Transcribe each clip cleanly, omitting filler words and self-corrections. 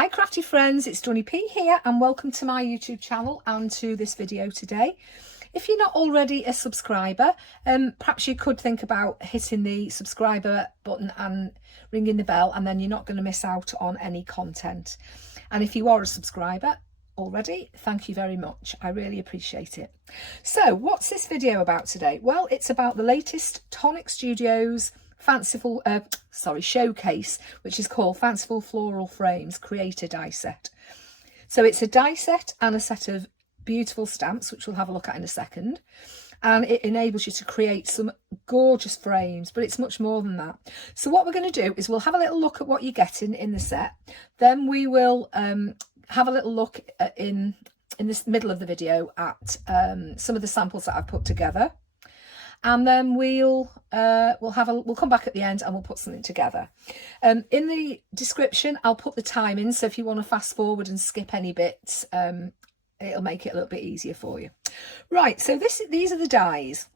Hi crafty friends, it's Donny P here and welcome to my YouTube channel and to this video today. If you're not already a subscriber, perhaps you could think about hitting the subscriber button and ringing the bell, and then you're not going to miss out on any content. And if you are a subscriber already, thank you very much. I really appreciate it. So what's this video about today? Well, it's about the latest Tonic Studios showcase, which is called Fanciful Floral Frames Creator die set. So it's a die set and a set of beautiful stamps, which we'll have a look at in a second, and it enables you to create some gorgeous frames, but it's much more than that. So what we're going to do is we'll have a little look at what you're getting in the set, then we will have a little look in this middle of the video at some of the samples that I've put together. And then we'll come back at the end and we'll put something together. In the description, I'll put the time in, so if you want to fast forward and skip any bits, it'll make it a little bit easier for you. Right, so these are the dies.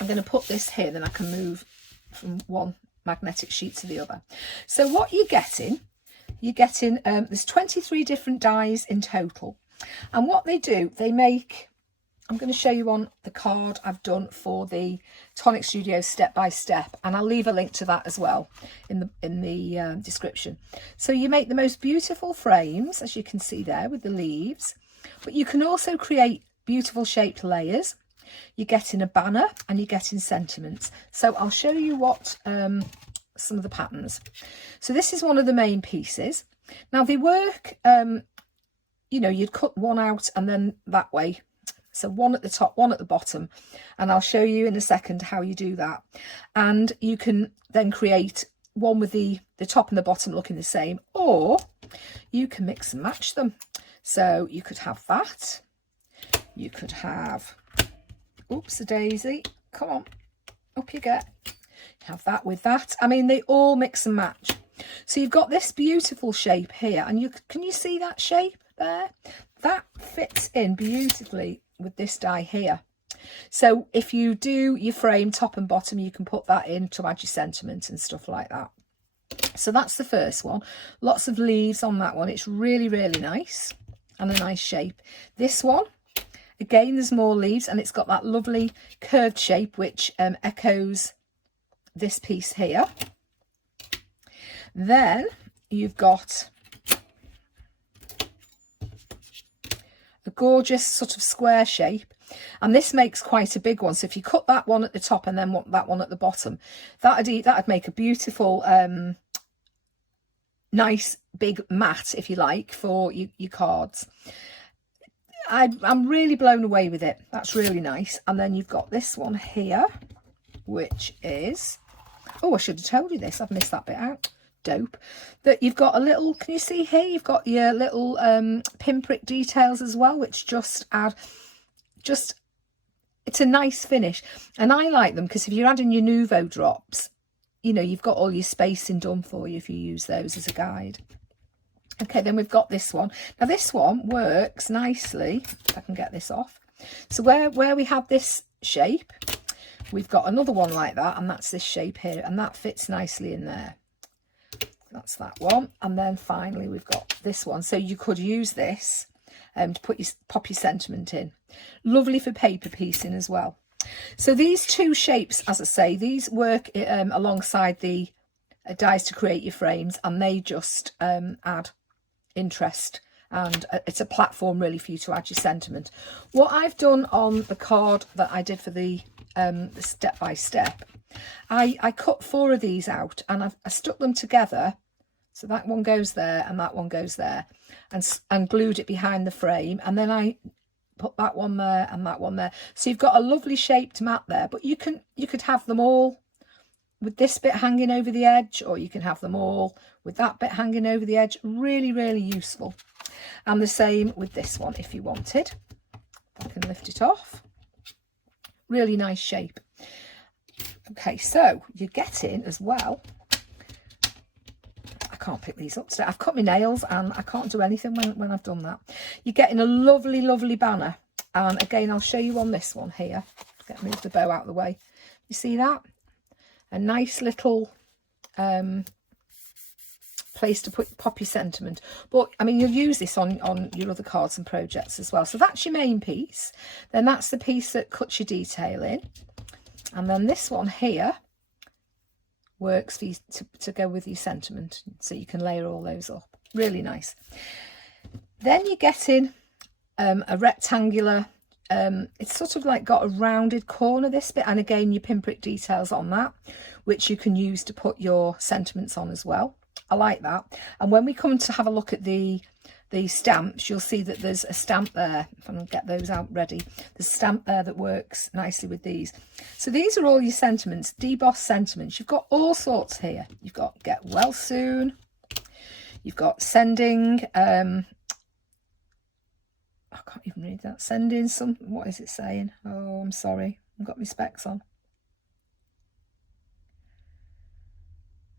I'm going to put this here, then I can move from one magnetic sheet to the other. So what you're getting, there's 23 different dies in total. And what they do, they make, I'm going to show you on the card I've done for the Tonic Studios step by step, and I'll leave a link to that as well in the description. So you make the most beautiful frames, as you can see there, with the leaves, but you can also create beautiful shaped layers. You're getting a banner and you're getting sentiments. So I'll show you what some of the patterns. So this is one of the main pieces. Now they work, you know, you'd cut one out and then that way. So one at the top, one at the bottom, and I'll show you in a second how you do that. And you can then create one with the top and the bottom looking the same, or you can mix and match them. So you could have that, you could have, oops a daisy, come on, up you get, have that with that. I mean, they all mix and match. So you've got this beautiful shape here, and can you see that shape there? That fits in beautifully with this die here. So if you do your frame top and bottom, you can put that in to add your sentiment and stuff like that. So that's the first one. Lots of leaves on that one. It's really, really nice and a nice shape. This one, again, there's more leaves and it's got that lovely curved shape which echoes this piece here. Then you've got a gorgeous sort of square shape, and this makes quite a big one. So if you cut that one at the top and then that one at the bottom, that'd make a beautiful nice big mat, if you like, for your cards. I'm really blown away with it. That's really nice. And then you've got this one here, which is, oh, I should have told you this, I've missed that bit out. Dope. That you've got a little, can you see here, you've got your little pinprick details as well, which just add, it's a nice finish. And I like them because if you're adding your Nouveau drops, you know, you've got all your spacing done for you if you use those as a guide. Okay, then we've got this one. Now this one works nicely, if I can get this off. So where we have this shape, we've got another one like that, and that's this shape here, and that fits nicely in there. That's that one. And then finally we've got this one. So you could use this to pop your sentiment in. Lovely for paper piecing as well. So these two shapes, as I say, these work alongside the dies to create your frames, and they just add interest, and it's a platform really for you to add your sentiment. What I've done on the card that I did for the step by step, I cut 4 of these out and I stuck them together. So that one goes there and that one goes there, and glued it behind the frame, and then I put that one there and that one there. So you've got a lovely shaped mat there, but you could have them all with this bit hanging over the edge, or you can have them all with that bit hanging over the edge. Really, really useful. And the same with this one if you wanted. I can lift it off. Really nice shape. Okay, so you're getting as well, I can't pick these up today, I've cut my nails and I can't do anything when I've done that. You're getting a lovely, lovely banner, and again I'll show you on this one here. Move the bow out of the way. You see that? A nice little place to pop your sentiment. But I mean, you'll use this on your other cards and projects as well. So that's your main piece. Then that's the piece that cuts your detail in. And then this one here works for you to go with your sentiment, so you can layer all those up. Really nice. Then you get in a rectangular, it's sort of like got a rounded corner, this bit, and again your pinprick details on that, which you can use to put your sentiments on as well. I like that. And when we come to have a look at the stamps, you'll see that there's a stamp there. If I can get those out ready, there's a stamp there that works nicely with these. So these are all your sentiments, deboss sentiments. You've got all sorts here. You've got get well soon, you've got sending, I can't even read that, sending some, what is it saying? Oh, I'm sorry, I've got my specs on.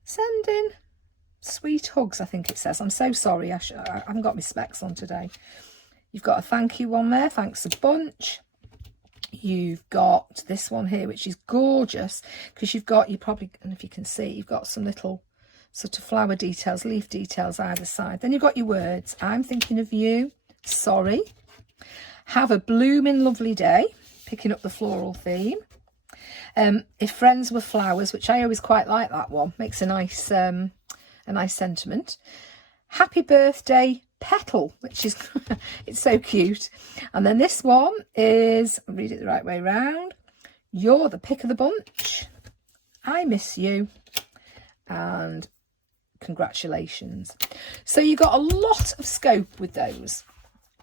Sending sweet hugs, I think it says. I'm so sorry, I haven't got my specs on today. You've got a thank you one there, thanks a bunch. You've got this one here, which is gorgeous, because you've got, you probably, and if you can see, you've got some little sort of flower details, leaf details either side. Then you've got your words. I'm thinking of you, sorry, have a blooming lovely day, picking up the floral theme. If friends were flowers, which I always quite like that one, makes a nice sentiment. Happy birthday petal, which is it's so cute. And then this one is, I'll read it the right way round, you're the pick of the bunch, I miss you, and congratulations. So you've got a lot of scope with those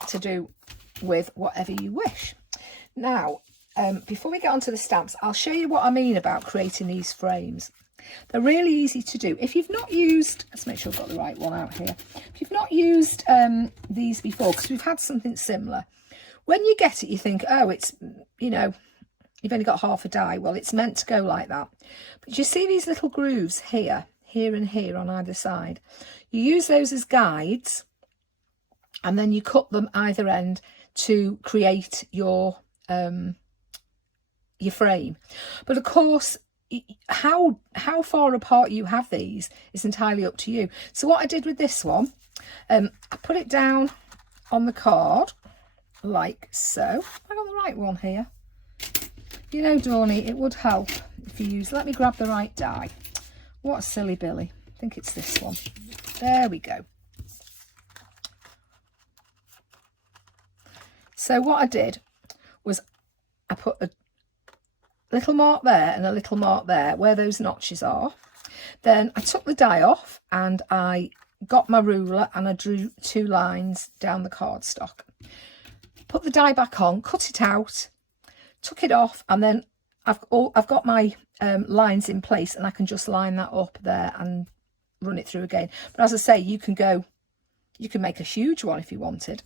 to do with whatever you wish. Now, before we get onto the stamps, I'll show you what I mean about creating these frames. They're really easy to do. If you've not used, let's make sure I've got the right one out here. If you've not used these before, because we've had something similar, when you get it, you think, oh, it's, you know, you've only got half a die. Well, it's meant to go like that. But you see these little grooves here, here and here on either side. You use those as guides, and then you cut them either end to create your frame. But of course, how far apart you have these is entirely up to you. So what I did with this one, I put it down on the card like so. I got the right one here. You know, Dawny, it would help if you use, let me grab the right die. What a silly Billy. I think it's this one. There we go. So what I did was I put a little mark there and a little mark there where those notches are. Then I took the die off and I got my ruler and I drew 2 lines down the cardstock. Put the die back on, cut it out, took it off, and then I've got my lines in place, and I can just line that up there and run it through again. But as I say, you can make a huge one if you wanted.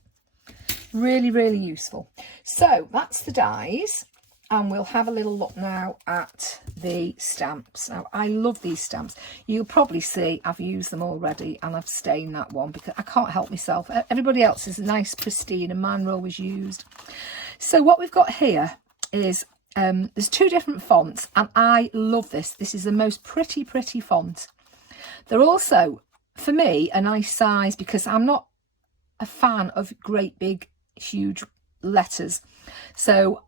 Really, really useful. So that's the dies, and we'll have a little look now at the stamps. Now, I love these stamps. You'll probably see I've used them already, and I've stained that one because I can't help myself. Everybody else is nice, pristine, and mine are always used. So what we've got here is there's 2 different fonts, and I love this. This is the most pretty font. They're also, for me, a nice size because I'm not a fan of great big huge letters. So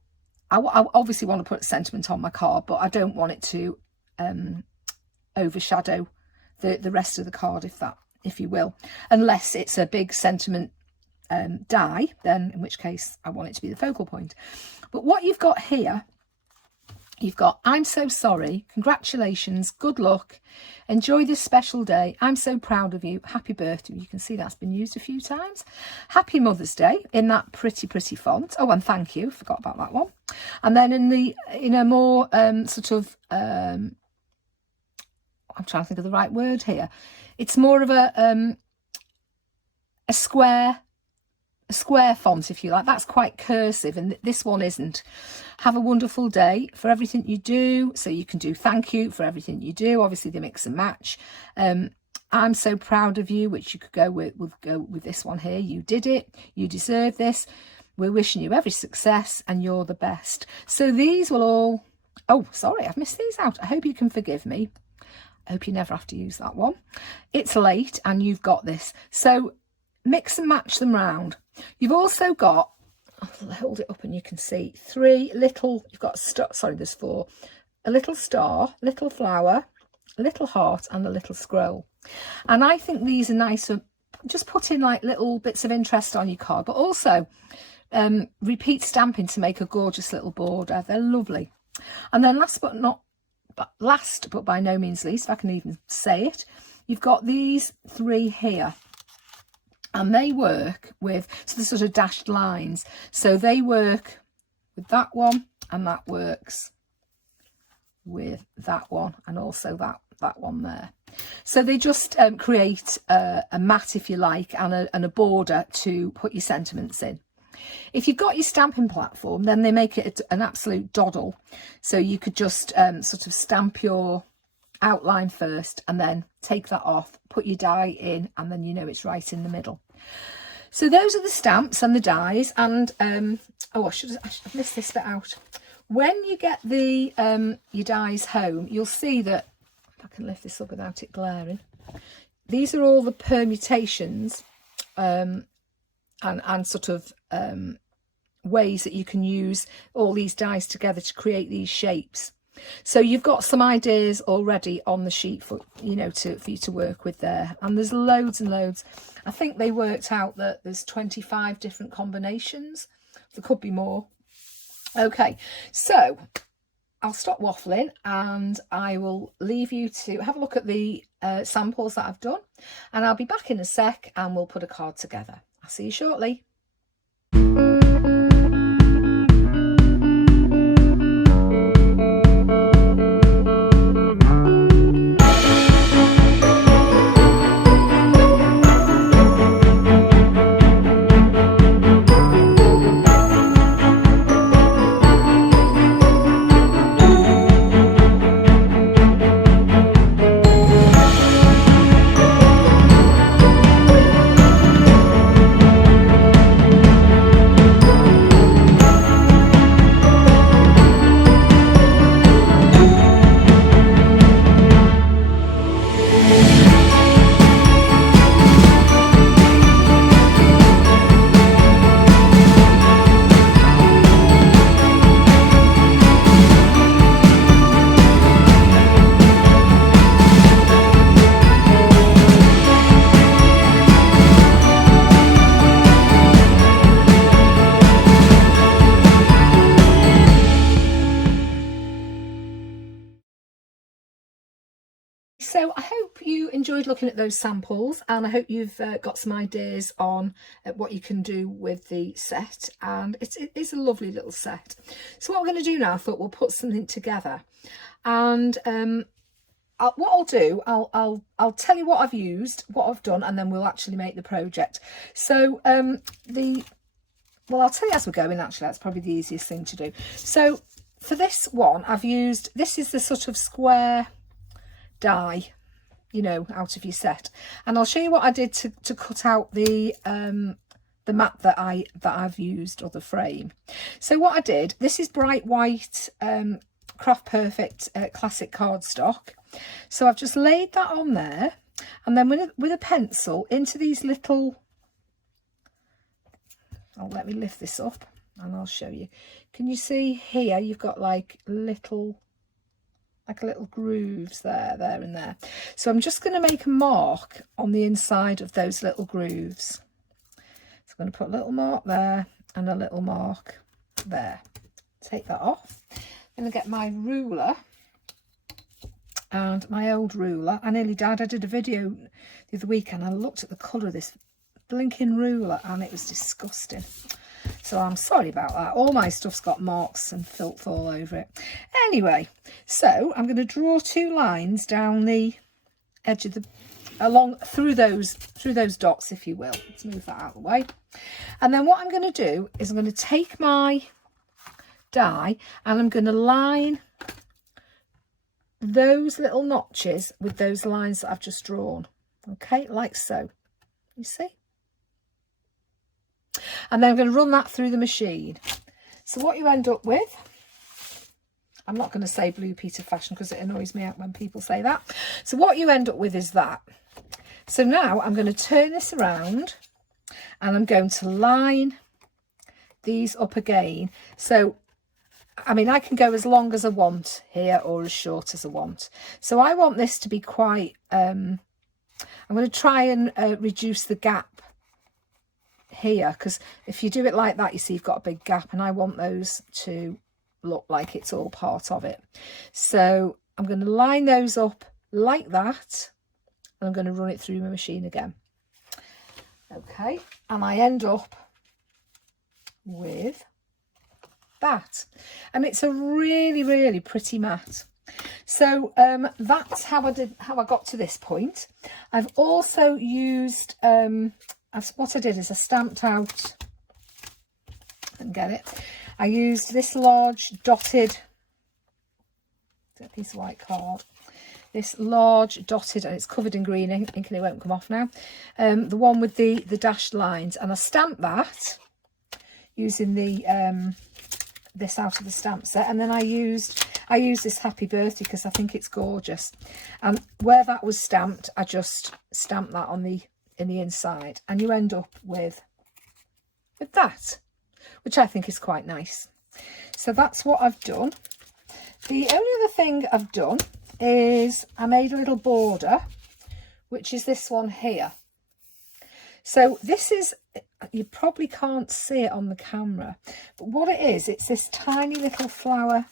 I obviously want to put a sentiment on my card, but I don't want it to overshadow the rest of the card, if you will, unless it's a big sentiment die, then in which case I want it to be the focal point. But what you've got here, you've got I'm so sorry, congratulations, good luck, enjoy this special day, I'm so proud of you, happy birthday. You can see that's been used a few times. Happy Mother's Day in that pretty font. Oh, and thank you, forgot about that one. And then in a more sort of I'm trying to think of the right word here. It's more of a square font, if you like. That's quite cursive, and this one isn't. Have a wonderful day for everything you do. So you can do thank you for everything you do. Obviously they mix and match. I'm so proud of you, which you could go with this one here. You did it, you deserve this, we're wishing you every success, and you're the best. So these will all, oh sorry, I've missed these out. I hope you can forgive me. I hope you never have to use that one. It's late and you've got this. So mix and match them round. You've also got, I'll hold it up and you can see, 3 little, you've got, sorry, there's 4. A little star, little flower, a little heart and a little scroll. And I think these are nice for just putting like little bits of interest on your card, but also repeat stamping to make a gorgeous little border. They're lovely. And then last but by no means least, if I can even say it, you've got these 3 here. And they work with, so the sort of dashed lines. So they work with that one, and that works with that one, and also that one there. So they just create a mat, if you like, and a border to put your sentiments in. If you've got your stamping platform, then they make it an absolute doddle. So you could just sort of stamp your outline first and then take that off, put your die in, and then you know it's right in the middle. So those are the stamps and the dies. And oh, I should have missed this bit out. When you get the your dies home, you'll see that, if I can lift this up without it glaring, these are all the permutations and sort of ways that you can use all these dies together to create these shapes. So you've got some ideas already on the sheet for you know for you to work with there, and there's loads and loads. I think they worked out that there's 25 different combinations. There could be more. Okay, so I'll stop waffling and I will leave you to have a look at the samples that I've done, and I'll be back in a sec and we'll put a card together. I'll see you shortly. So I hope you enjoyed looking at those samples, and I hope you've got some ideas on what you can do with the set, and it is a lovely little set. So what we're going to do now, I thought we'll put something together, and what I'll do, I'll tell you what I've used, what I've done, and then we'll actually make the project. So well, I'll tell you as we're going. Actually, that's probably the easiest thing to do. So for this one, I've used, this is the sort of square die, you know, out of your set, and I'll show you what I did to cut out the mat that I've used, or the frame. So what I did, this is bright white Craft Perfect classic cardstock. So I've just laid that on there, and then with a pencil into these little, let me lift this up and I'll show you. Can you see here you've got like little grooves there and there. So I'm just going to make a mark on the inside of those little grooves. So I'm going to put a little mark there and a little mark there. Take that off. I'm going to get my ruler and my old ruler. I nearly died. I did a video the other week and I looked at the colour of this blinking ruler and it was disgusting. So I'm sorry about that. All my stuff's got marks and filth all over it. Anyway, so I'm going to draw 2 lines down the edge of the, through those dots, if you will. Let's move that out of the way. And then what I'm going to do is I'm going to take my die and I'm going to line those little notches with those lines that I've just drawn. Okay, like so. You see? And then I'm going to run that through the machine. So what you end up with I'm not going to say Blue Peter fashion because it annoys me out when people say that. So what you end up with is that. So now I'm going to turn this around and I'm going to line these up again. So, I mean, I can go as long as I want here or as short as I want. So I want this to be quite, I'm going to try and reduce the gap here, because if you do it like that, you see you've got a big gap, and I want those to look like it's all part of it. So I'm going to line those up like that, and I'm going to run it through my machine again. Okay, and I end up with that, and it's a really pretty mat. So that's how I got to this point. I've also used what I did is I stamped out and get it. I used this large dotted piece of white card, this large dotted, and it's covered in green ink and it won't come off now, the one with the dashed lines, and I stamped that using the this out of the stamp set. And then I used this Happy Birthday because I think it's gorgeous, and where that was stamped I just stamped that on the inside, and you end up with that, which I think is quite nice. So that's what I've done. The only other thing I've done is I made a little border, which is this one here. So this is, you probably can't see it on the camera, but what it is, it's this tiny little flower.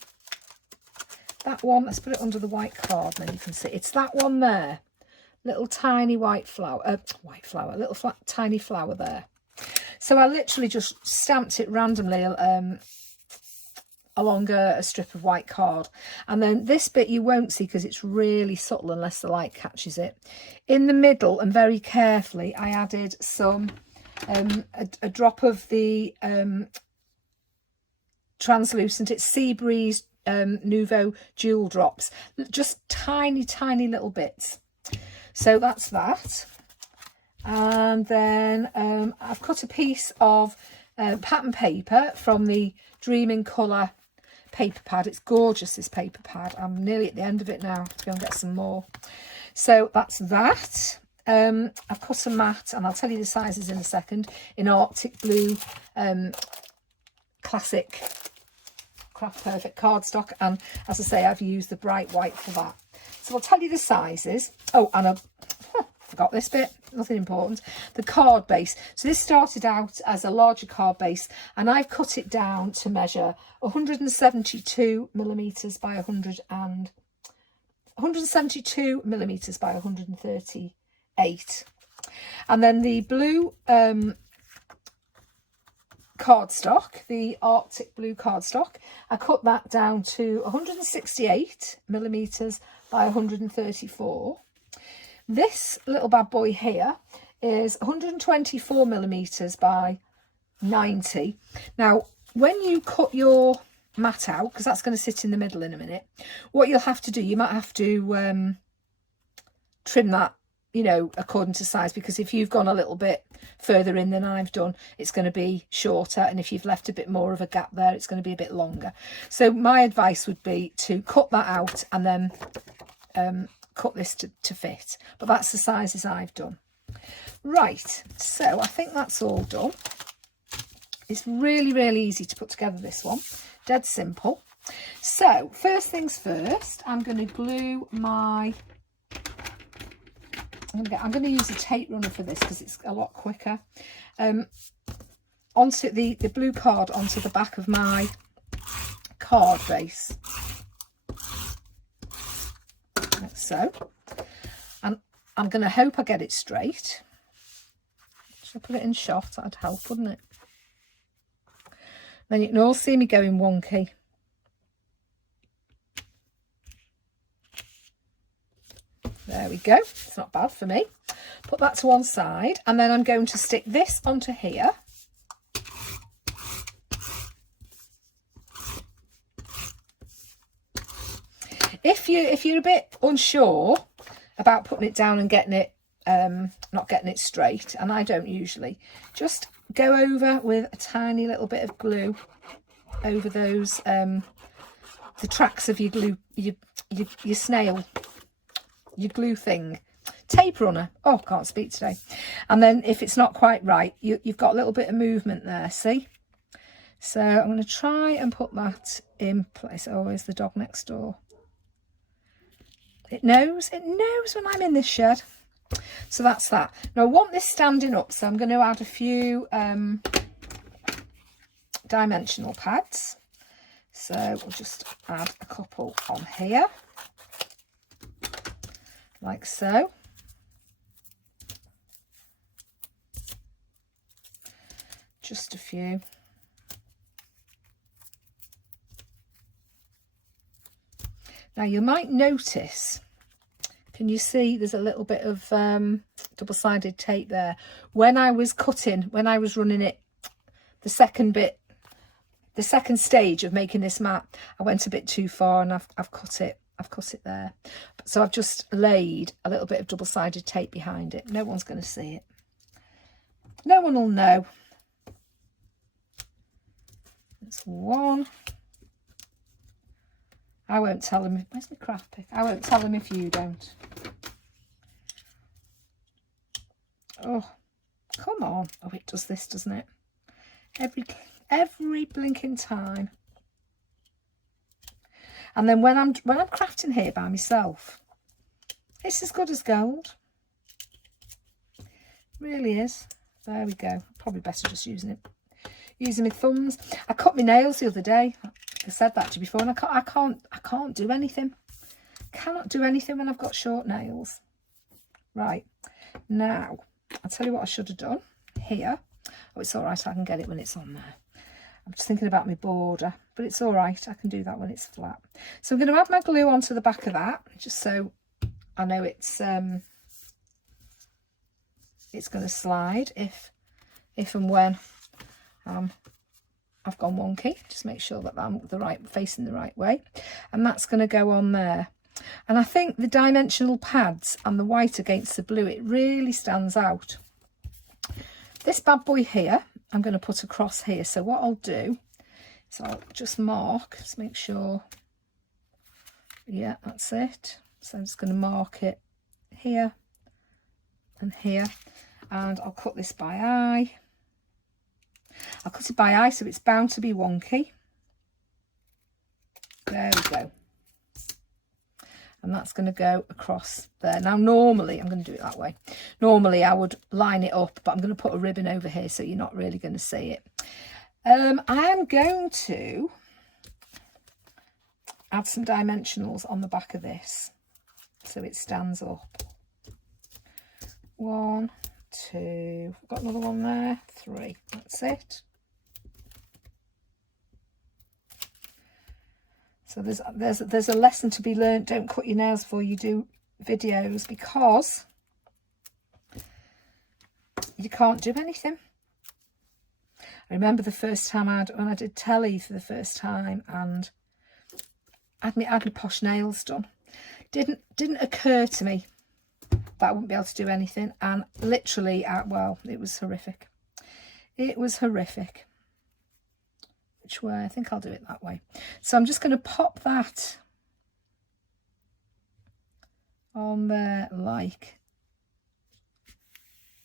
That one, let's put it under the white card and then you can see. It's that one there. Little tiny white flower, little tiny flower there. So I literally just stamped it randomly along a strip of white card, and then this bit you won't see because it's really subtle unless the light catches it. In the middle, and very carefully, I added some a drop of the translucent, it's Sea Breeze Nouveau Jewel Drops, just tiny little bits. So that's that. And then I've cut a piece of pattern paper from the Dream in Colour paper pad. It's gorgeous, this paper pad. I'm nearly at the end of it now. I have to go and get some more. So that's that. I've cut a mat, and I'll tell you the sizes in a second, in Arctic Blue classic Craft Perfect cardstock, and as I say, I've used the bright white for that. So I'll tell you the sizes. Oh, and I forgot this bit, nothing important. The card base. So this started out as a larger card base, and I've cut it down to measure 172 millimeters by 172 millimeters by 138. And then the blue cardstock, the Arctic Blue cardstock, I cut that down to 168 millimeters by 134. This little bad boy here is 124 millimeters by 90. Now, when you cut your mat out, because that's going to sit in the middle in a minute, what you'll have to do, you might have to trim that, you know, according to size, because if you've gone a little bit further in than I've done, it's going to be shorter, and if you've left a bit more of a gap there, it's going to be a bit longer. So my advice would be to cut that out and then cut this to fit, but that's the sizes I've done. Right, so I think that's all done. It's really easy to put together, this one, dead simple. So first things first, I'm going to glue my, I'm going to use a tape runner for this because it's a lot quicker, onto the blue card onto the back of my card base, like so. And I'm going to hope I get it straight. Should I put it in shot? That'd help, wouldn't it? Then you can all see me going wonky. There we go. It's not bad for me. Put that to one side, and then I'm going to stick this onto here. If you're a bit unsure about putting it down and getting it not getting it straight, and I don't usually, just go over with a tiny little bit of glue over those the tracks of your glue, your snail, your glue thing. Tape runner. Oh, can't speak today. And then if it's not quite right, you've got a little bit of movement there, see? So I'm going to try and put that in place. Oh, here's the dog next door. It knows when I'm in this shed. So that's that. Now I want this standing up, so I'm going to add a few dimensional pads. So we'll just add a couple on here, like so. Just a few. Now you might notice, can you see there's a little bit of double-sided tape there? When I was cutting, when I was running it, the second stage of making this mat, I went a bit too far and I've cut it there. So I've just laid a little bit of double-sided tape behind it. No one's going to see it. No one will know. That's one. I won't tell him. Where's my craft pick? I won't tell him if you don't. Oh, come on. Oh, it does this, doesn't it? Every blinking time. And then when I'm crafting here by myself, it's as good as gold. It really is. There we go. Probably better just using my thumbs. I cut my nails the other day. I said that to you before, and I can't do anything. Cannot do anything when I've got short nails. Right, now I'll tell you what I should have done here. Oh, it's all right, I can get it when it's on there. I'm just thinking about my border, but it's all right, I can do that when it's flat. So I'm going to add my glue onto the back of that, just so I know it's going to slide if and when I've gone wonky. Just make sure that I'm facing the right way, and that's going to go on there. And I think the dimensional pads and the white against the blue, it really stands out. This bad boy here, I'm going to put across here. So what I'll do is I'll just mark, just make sure, yeah, that's it. So I'm just going to mark it here and here, and I'll cut this by eye. I'll cut it by eye, so it's bound to be wonky. There we go. And that's going to go across there. Now, normally, I'm going to do it that way. Normally, I would line it up, but I'm going to put a ribbon over here, so you're not really going to see it. I am going to add some dimensionals on the back of this, so it stands up. 1, 2, I've got another one there, 3, that's it. So there's a lesson to be learnt. Don't cut your nails before you do videos, because you can't do anything. I remember the first time when I did telly for the first time, and I had my posh nails done. Didn't occur to me that I wouldn't be able to do anything, and literally, well, it was horrific. It was horrific. Which way? I think I'll do it that way. So I'm just going to pop that on there like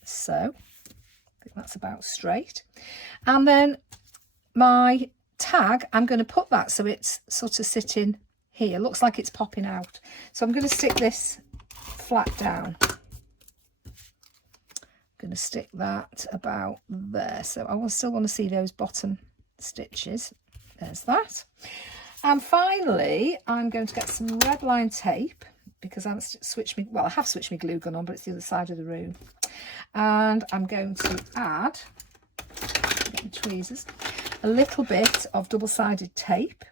so. I think that's about straight. And then my tag, I'm going to put that so it's sort of sitting here. Looks like it's popping out. So I'm going to stick this flat down. I'm going to stick that about there. So I will still want to see those bottom stitches. There's that. And finally, I'm going to get some red line tape, because I have switched my glue gun on, but it's the other side of the room. And I'm going to add, get my tweezers, a little bit of double-sided tape,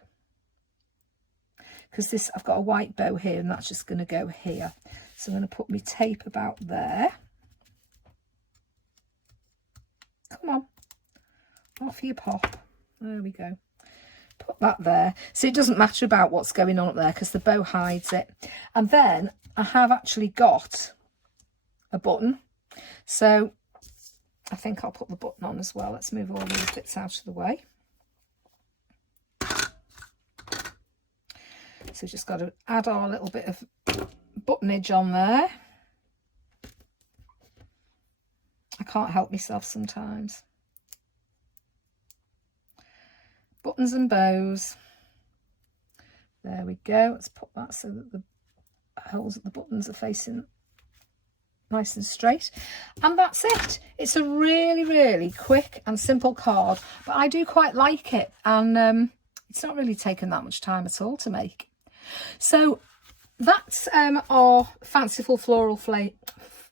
because I've got a white bow here, and that's just going to go here. So I'm going to put my tape about there. Come on, off you pop. There we go. Put that there. So it doesn't matter about what's going on up there, because the bow hides it. And then I have actually got a button. So I think I'll put the button on as well. Let's move all these bits out of the way. So we've just got to add our little bit of buttonage on there. I can't help myself sometimes. Buttons and bows. There we go. Let's put that so that the holes at the buttons are facing nice and straight. And that's it. It's a really, really quick and simple card, but I do quite like it. And it's not really taken that much time at all to make. So that's our Fanciful Floral Flame.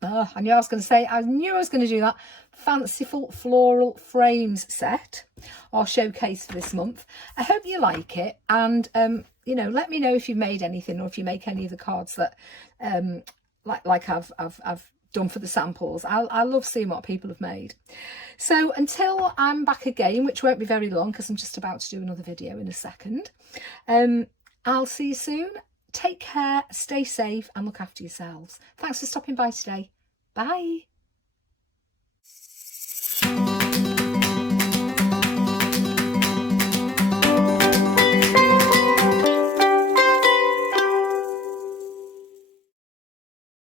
I knew I was going to do that. Fanciful Floral Frames set, our showcase for this month. I hope you like it, and you know, let me know if you've made anything, or if you make any of the cards that like I've done for the samples. I love seeing what people have made. So until I'm back again, which won't be very long because I'm just about to do another video in a second, I'll see you soon. Take care, stay safe, and look after yourselves. Thanks for stopping by today. Bye.